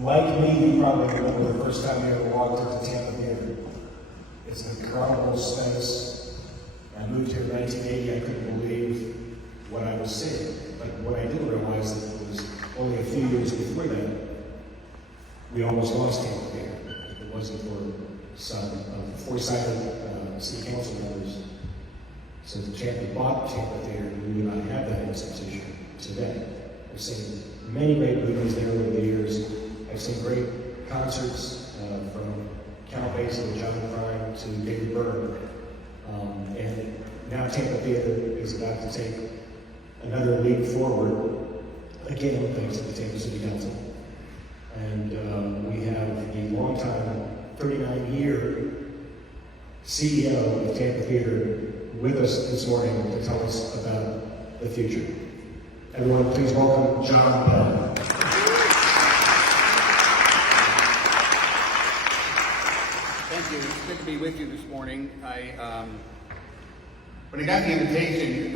Like me, you probably remember the first time you ever walked into Tampa Theater. It's an incredible space. I moved here in 1980. I couldn't believe what I was seeing. But what I didn't realize that it was only a few years before that, we almost lost Tampa Theater. If it wasn't for some foresighted city council members. So the Tampa bought Tampa Theater, we would not have that institution today. I've seen many great movies there over the years. I've seen great concerts from Count Basie and John Prine to David Byrne. And now Tampa Theater is about to take another leap forward, again, thanks to the Tampa City Council. And we have the longtime 39-year CEO of Tampa Theater with us this morning to tell us about the future. Everyone, please welcome John Penn. Thank you. It's good to be with you this morning. When I got the invitation,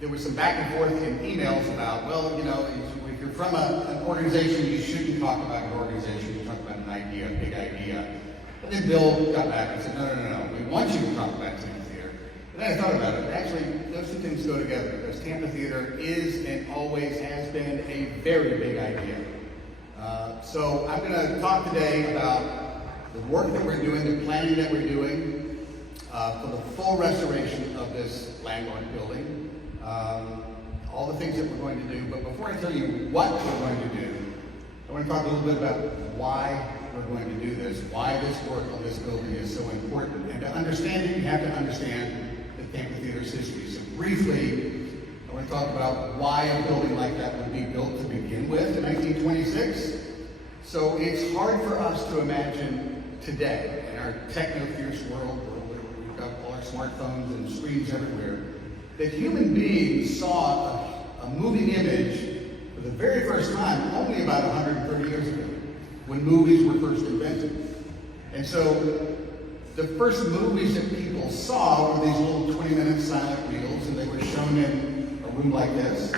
there was some back and forth in emails about, well, you know, if you're from an organization, you shouldn't talk about your organization. You talk about an idea, a big idea. But then Bill got back and said, no. We want you to talk about Tampa Theater. And then I thought about it. Actually, those two things go together because Tampa Theater is and always has been a very big idea. So I'm going to talk today about the work that we're doing, the planning that we're doing for the full restoration of this landmark building. All the things that we're going to do. But before I tell you what we're going to do, I want to talk a little bit about why we're going to do this, why this work on this building is so important. And to understand it, you have to understand the Tampa Theater's history. So briefly, I want to talk about why a building like that would be built to begin with in 1926. So it's hard for us to imagine today, in our techno-fierce world, where we've got all our smartphones and screens everywhere, that human beings saw a moving image for the very first time only about 130 years ago, when movies were first invented. And so the first movies that people saw were these little 20-minute silent reels, and they were shown in a room like this,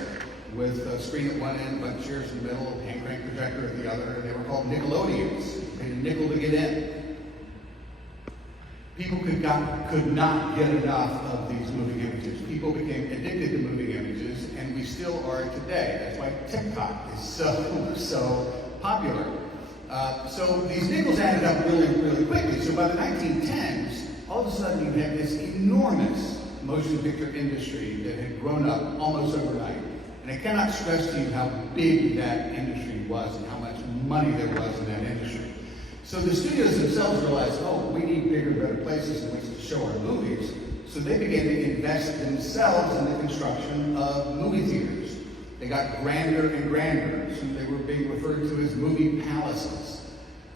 with a screen at one end, a bunch of chairs in the middle, a hand crank projector at the other, and they were called Nickelodeons. You paid a nickel to get in. People could not get enough of these moving images. People became addicted to moving images, and we still are today. That's why TikTok is so popular. So these nickels added up really, really quickly. So by the 1910s, all of a sudden you had this enormous motion picture industry that had grown up almost overnight. And I cannot stress to you how big that industry was and how much money there was in that industry. So the studios themselves realized, we need bigger, better places in which to show our movies. So they began to invest themselves in the construction of movie theaters. They got grander and grander, so they were being referred to as movie palaces.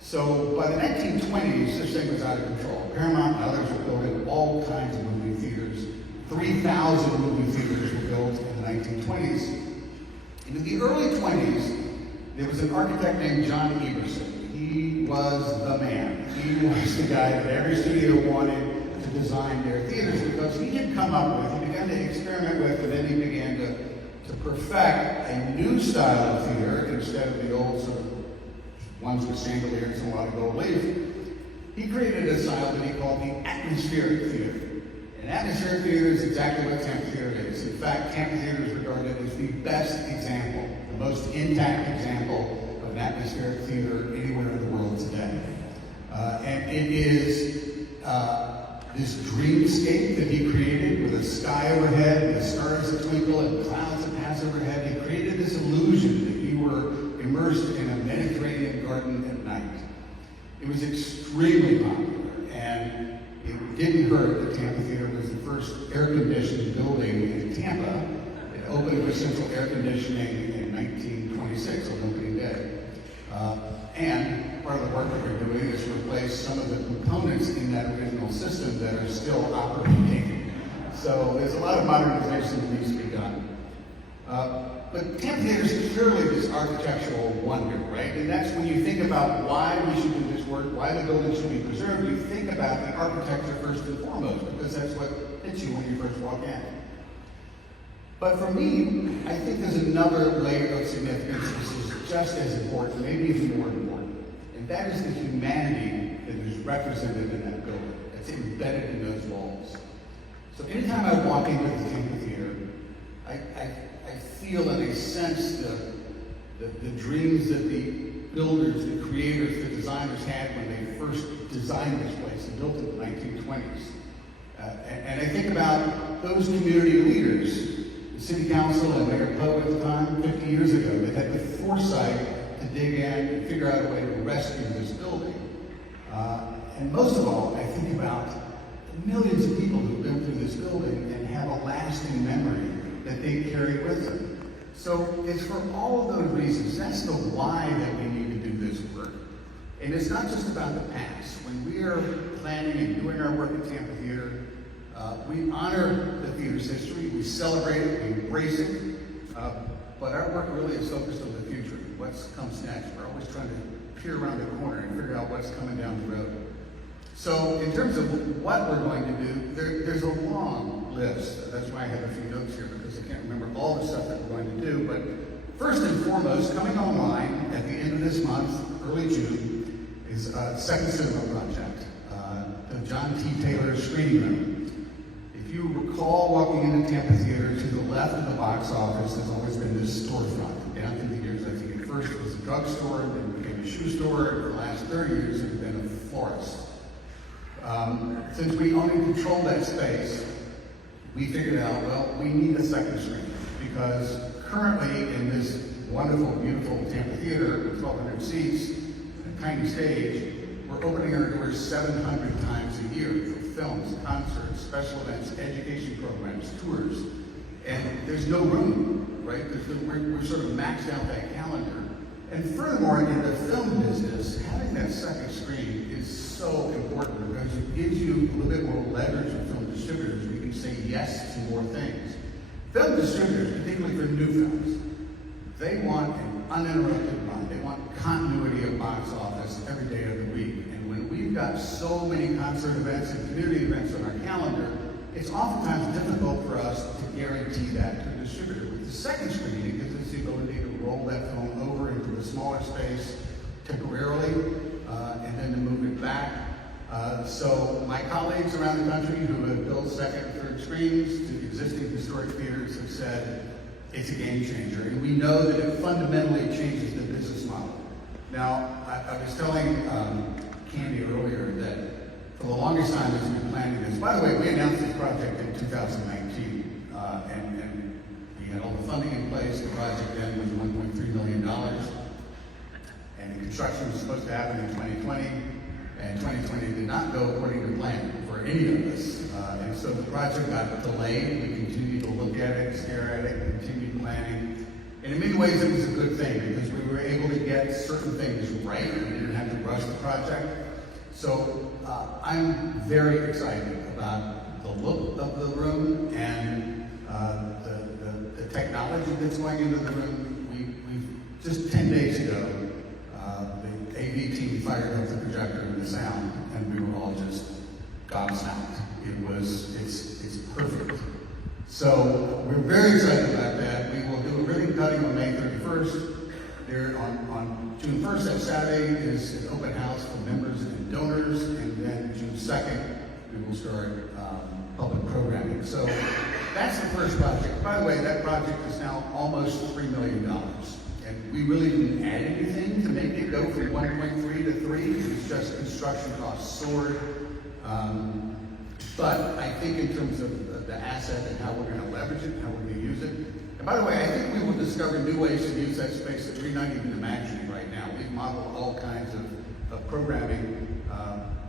So by the 1920s, this thing was out of control. Paramount and others were building all kinds of movie theaters. 3,000 movie theaters were built in the 1920s. And in the early 20s, there was an architect named John Eberson. He was the man. He was the guy that every studio wanted to design their theaters because he had come up with, he began to experiment with, and then he began to perfect a new style of theater instead of the old sort of ones with chandeliers and a lot of gold leaf. He created a style that he called the atmospheric theater. And atmospheric theater is exactly what Tampa Theater is. In fact, Tampa Theater is regarded as the best example, the most intact example of an atmospheric theater anywhere in the world today. And it is this dreamscape that he created with a sky overhead, and the stars that twinkle, and clouds that pass overhead. He created this illusion that you were immersed in a Mediterranean garden at night. It was extremely popular, and it didn't hurt that Tampa Theater was the first air-conditioned building in Tampa. It opened with central air conditioning in 1926 on opening day. And part of the work that we're doing is to replace some of the components in that original system that are still operating. So there's a lot of modernization that needs to be done. But Tampa Theater is clearly this architectural wonder, right? And that's when you think about why we should do this work, why the building should be preserved, you think about the architecture first and foremost, because that's what hits you when you first walk in. But for me, I think there's another layer of significance. This is just as important, maybe even more important, and that is the humanity that is represented in that building. It's embedded in those walls. So anytime I walk into the Tampa Theater, I feel and I sense the dreams that the builders, the creators, the designers had when they first designed this place and built it in the 1920s. And I think about those community leaders, the city council and Mayor Poe at the time, 50 years ago, that had the foresight to dig in and figure out a way to rescue this building. And most of all, I think about the millions of people who've been through this building and have a lasting memory that they carry with them. So it's for all of those reasons, that's the why that we need to do this work. And it's not just about the past. When we are planning and doing our work at Tampa Theater, we honor the theater's history, we celebrate it, we embrace it, but our work really is focused on the future, what comes next. We're always trying to peer around the corner and figure out what's coming down the road. So in terms of what we're going to do, there's a long list. That's why I have a few notes here, because I can't remember all the stuff that we're going to do. But first and foremost, coming online at the end of this month, early June, is second cinema project, the John T. Taylor Screening Room. If you recall walking into Tampa Theater, to the left of the box office, there's always been this storefront. Down through the years, I think at first it was a drugstore, then it became a shoe store, and for the last 30 years it's been a florist. Since we own and control that space, we figured out, well, we need a second screen, because currently in this wonderful, beautiful Tampa Theater with 1,200 seats, a tiny stage, we're opening our doors 700 times a year for films, concerts, special events, education programs, tours, and there's no room, right? We're sort of maxed out that calendar. And furthermore, in the film business, having that second screen is so important, because it gives you a little bit more leverage with film distributors. We can say yes to more things. Film distributors, particularly for new films, they want an uninterrupted run. They want continuity of box office every day of the week. And when we've got so many concert events and community events on our calendar, it's oftentimes difficult for us to guarantee that to a distributor. With the second screen, it gives us the ability to roll that film over into a smaller space temporarily, and then to move it back. So my colleagues around the country who have built second and third screens to existing historic theaters have said it's a game changer, and we know that it fundamentally changes the business model. Now, I was telling Candy earlier that for the longest time as we've been planning this, by the way, we announced this project in 2019, and we had all the funding in place. The project then was $1.3 million, and the construction was supposed to happen in 2020, and 2020 did not go according to plan for any of us. And so the project got delayed. We continued to look at it, stare at it, continued planning. And in many ways it was a good thing, because we were able to get certain things right. We didn't have to rush the project. So I'm very excited about the look of the room and the technology that's going into the room. We just 10 days ago, the AV team fired up the projector and the sound, and we were all just gobsmacked. It's perfect. So we're very excited about that. We will do a ribbon cutting on May 31st. There on June 1st, that Saturday, is an open house for members and donors, and then June 2nd, we will start public programming. So that's the first project. By the way, that project is now almost $3 million. And we really didn't add anything to make it go from 1.3 to 3. It's just construction costs soared. But I think in terms of the asset and how we're going to leverage it, how we're going to use it. And by the way, I think we will discover new ways to use that space that we're not even imagining right now. We've modeled all kinds of programming,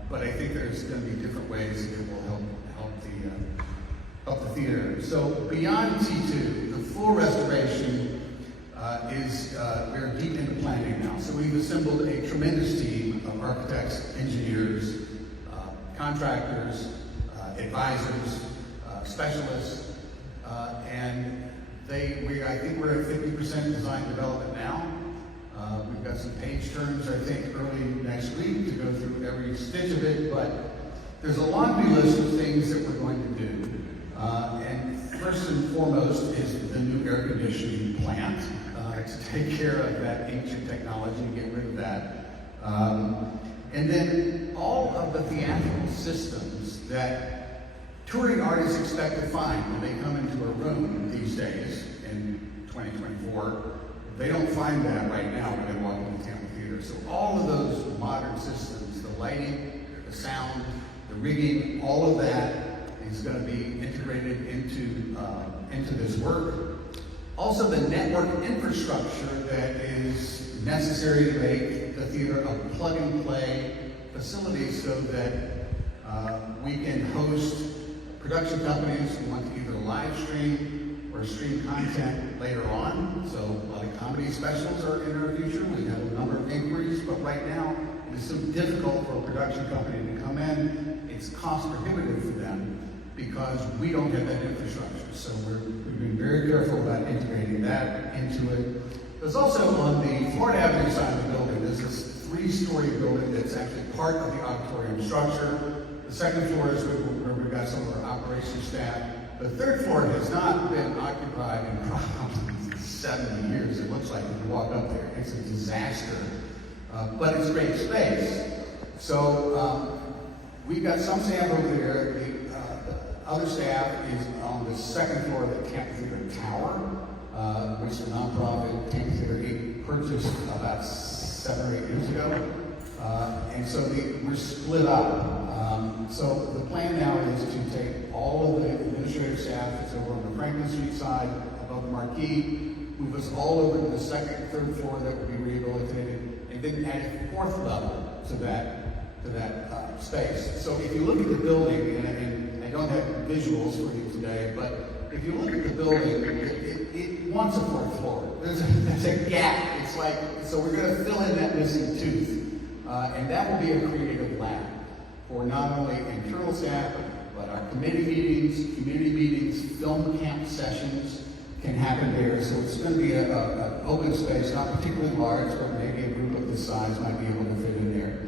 but I think there's going to be different ways that will help the theater. So beyond T2, the full restoration we're deep into planning now. So we've assembled a tremendous team of architects, engineers, contractors, advisors, specialists, and I think we're at 50% design development now. We've got some page turns, I think, early next week to go through every stitch of it, but there's a laundry list of things that we're going to do. And first and foremost is the new air conditioning plant. to take care of that ancient technology and get rid of that. And then all of the theatrical systems that touring artists expect to find when they come into a room these days in 2024, they don't find that right now when they walk into Tampa Theater. So all of those modern systems, the lighting, the sound, the rigging, all of that is going to be integrated into this work. Also, the network infrastructure that is necessary to make the theater a plug-and-play facility so that we can host production companies who want to either live stream or stream content later on. So a lot of comedy specials are in our future. We have a number of inquiries, but right now it is so difficult for a production company to come in. It's cost prohibitive for them because we don't have that infrastructure. So we've been very careful about integrating that into it. There's also on the Florida Avenue side of the building, there's this 3-story building that's actually part of the auditorium structure. The second floor is where we've got some of our operations staff. The third floor has not been occupied in probably 70 years. It looks like when you walk up there. It's a disaster, but it's great space. So we've got some staff over there. The other staff is on the second floor of the Tampa Theater Tower, which the nonprofit Tampa Theater purchased about 7 or 8 years ago. And so we're split up. So the plan now is to take all of the administrative staff that's over on the Franklin Street side, above the marquee, move us all over to the second, third floor that will be rehabilitated, and then add a 4th level to that space. So if you look at the building, and I don't have visuals for you today, but if you look at the building, it wants a 4th floor. There's a gap. It's like, so we're going to fill in that missing tooth. And that will be a creative lab for not only internal staff, but our committee meetings, community meetings, film camp sessions can happen there. So it's going to be an open space, not particularly large, but maybe a group of this size might be able to fit in there.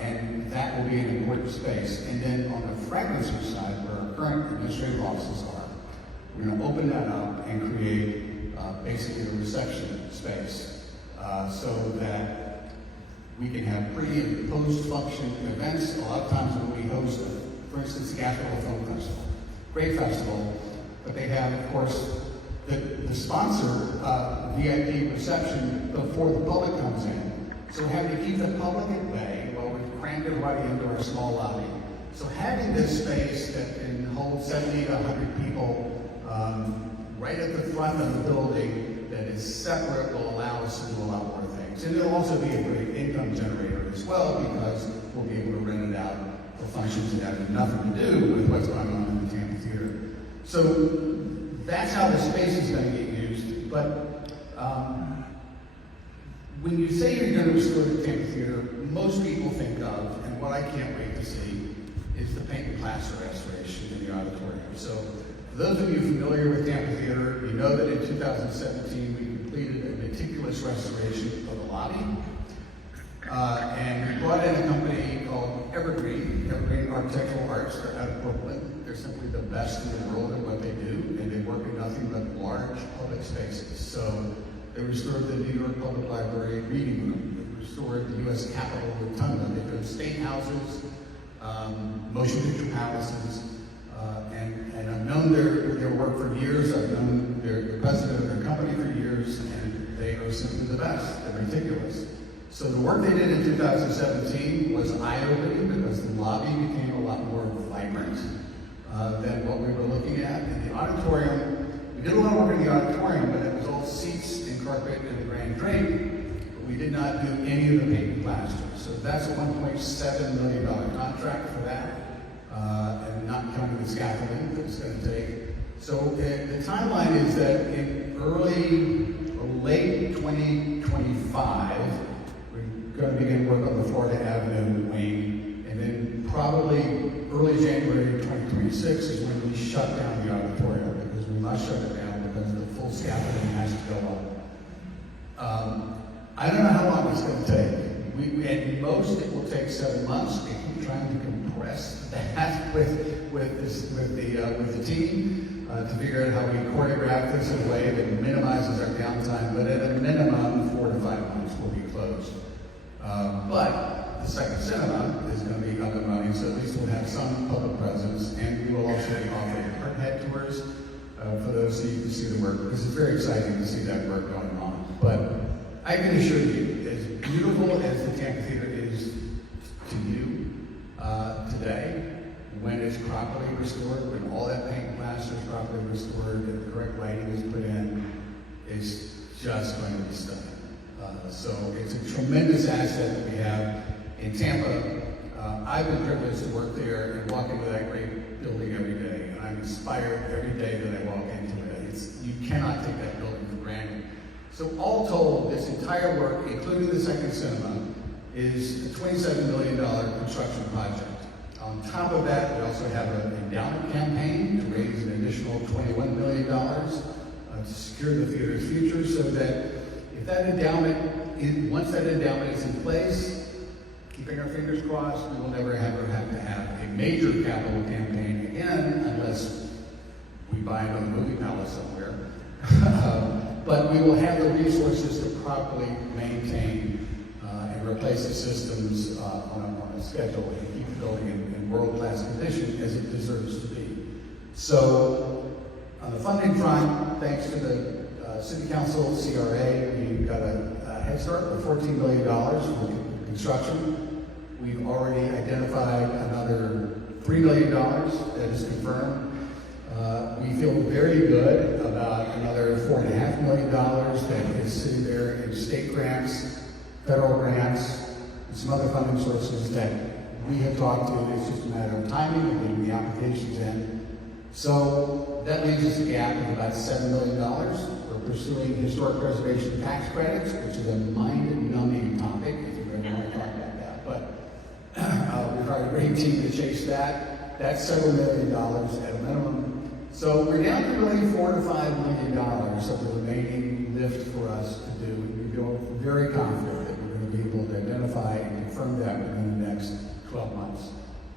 And that will be an important space. And then on the Franklin Street side, where our current administrative offices are, we're going to open that up and create basically a reception space so that we can have pre and post-function events. A lot of times when we host, for instance, the Café Film Festival, great festival, but they have, of course, the sponsor VIP reception before the public comes in. So we're having to keep the public at bay while we crammed everybody into our small lobby. So having this space that can hold 70 to 100 people right at the front of the building that is separate will allow us to do a lot more things. And it'll also be a great income generator as well because we'll be able to rent it out for functions that have nothing to do with what's going on in the Tampa Theater. So that's how the space is going to get used. But when you say you're going to restore the Tampa Theater, most people think of, and what I can't wait to see, is the paint and plaster restoration in the auditorium. So for those of you familiar with Tampa Theater, you know that in 2017 we completed a meticulous restoration of the lobby. And we brought in a company called Evergreen Architectural Arts. They're out of Brooklyn. They're simply the best in the world at what they do, and they work in nothing but large public spaces. So they restored the New York Public Library reading room. They restored the U.S. Capitol Rotunda. They built state houses, motion picture palaces, and I've known their work for years. I've known the president of their company for years, and they are simply the best. They're meticulous. So the work they did in 2017 was eye-opening because the lobby became a lot more vibrant than what we were looking at. In the auditorium, we did a lot of work in the auditorium, but it was all seats and carpet and the grand drape. But we did not do any of the paint and plaster. So that's a $1.7 million contract for that, and not counting the scaffolding that it's going to take. So the timeline is that in early or late 2025, we're going to begin work on the Florida Avenue wing, and then probably early January 2026 is when we shut down the auditorium, because we must shut it down because the full scaffolding has to go up. I don't know how long it's going to take. At most, it will take 7 months. We keep trying to compress that with the team. to figure out how we choreograph this in a way that minimizes our downtime, but at a minimum, 4 to 5 months will be closed. But the second cinema is going to be up and running, so at least we'll have some public presence, and we will also be offering art head tours for those who can see the work, because it's very exciting to see that work going on. But I can assure you, as beautiful as the Tampa Theater is to you today, when it's properly restored, when all that paint and plaster is properly restored, and the correct lighting is put in, it's just going to be stunning. So it's a tremendous asset that we have in Tampa. I've been privileged to work there and walk into that great building every day, and I'm inspired every day that I walk into it. You cannot take that building for granted. So all told, this entire work, including the second cinema, is a $27 million construction project. On top of that, we also have an endowment campaign to raise an additional $21 million to secure the theater's future, so that if that endowment, once that endowment is in place, keeping our fingers crossed, we will never ever have to have a major capital campaign again, unless we buy another movie palace somewhere. But we will have the resources to properly maintain and replace the systems on a schedule and keep the building in world-class condition as it deserves to be. So, on the funding front, thanks to the City Council, CRA, we got a head start of $14 million for construction. We've already identified another $3 million that is confirmed. We feel very good about another $4.5 million that is sitting there in state grants, federal grants, and some other funding sources that we have talked to. It's just a matter of timing and getting the applications in. So that leaves us a gap of about $7 million. We're pursuing historic preservation tax credits, which is a mind-numbing topic, if you ever want to talk about that. But we've hired a great team to chase that. That's several $1 million at a minimum. So we're down to really $4 to $5 million of the remaining lift for us to do. We feel very confident that we're going to be able to identify and confirm that within the next 12 months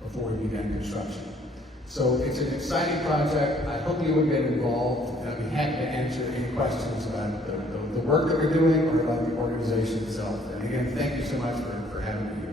before we begin construction. So it's an exciting project. I hope you will get involved. I'd be happy to answer any questions about the work that we're doing or about the organization itself. And again, thank you so much for having me.